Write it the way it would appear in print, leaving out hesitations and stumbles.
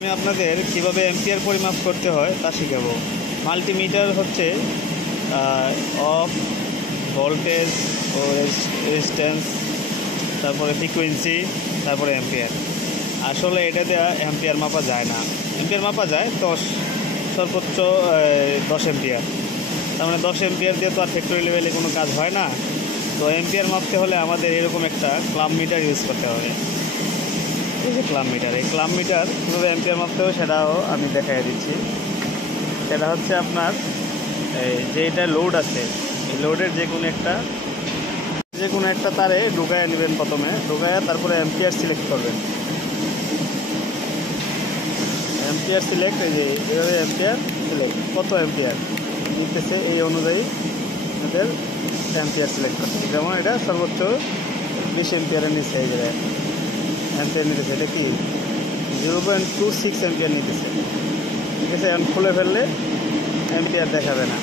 আমি আপনাদের কিভাবে অ্যাম্পিয়ার পরিমাপ করতে হয় তা শিখাবো। মাল্টিমিটার হচ্ছে অফ, ভোল্টেজ ও রেজিস্ট্যান্স, তারপরে ফ্রিকোয়েন্সি, তারপরে অ্যাম্পিয়ার। আসলে এটা দেওয়া অ্যাম্পিয়ার মাপা যায় না। অ্যাম্পিয়ার মাপা যায় সর্বোচ্চ 10 অ্যাম্পিয়ার। তার মানে 10 অ্যাম্পিয়ার দিয়ে তো আর ফ্যাক্টরি লেভেলে কোনো কাজ হয় না। তো অ্যাম্পিয়ার মাপতে হলে আমাদের এরকম একটা ক্লাব মিটার ইউজ করতে হবে। এই যে ক্লাব মিটার, এই ক্লাব মিটার কীভাবে অ্যাম্পিয়ার মাপতে হবে সেটাও আমি দেখাই দিচ্ছি। সেটা হচ্ছে আপনার যে এটা লোড আছে, এই লোডের যে কোনো একটা তারে ঢুকায় নেবেন। প্রথমে ঢুকায় তারপরে অ্যাম্পিয়ার সিলেক্ট করবেন। অ্যাম্পিয়ার সিলেক্ট, এই যে এইভাবে অ্যাম্পিয়ার সিলেক্ট, কত অ্যাম্পিয়ার নিতেছে এই অনুযায়ী আমাদের অ্যাম্পিয়ার সিলেক্ট করতে হবে। যেমন এটা সর্বোচ্চ 20 অ্যাম্পিয়ারের নিচে এই জায়গায় অ্যাম্পিয়ার নিতেছে। এটা কি 0.26 অ্যাম্পিয়ার নিতেছে। ঠিক আছে, এখন খুলে ফেললে অ্যাম্পিয়ার দেখাবে না।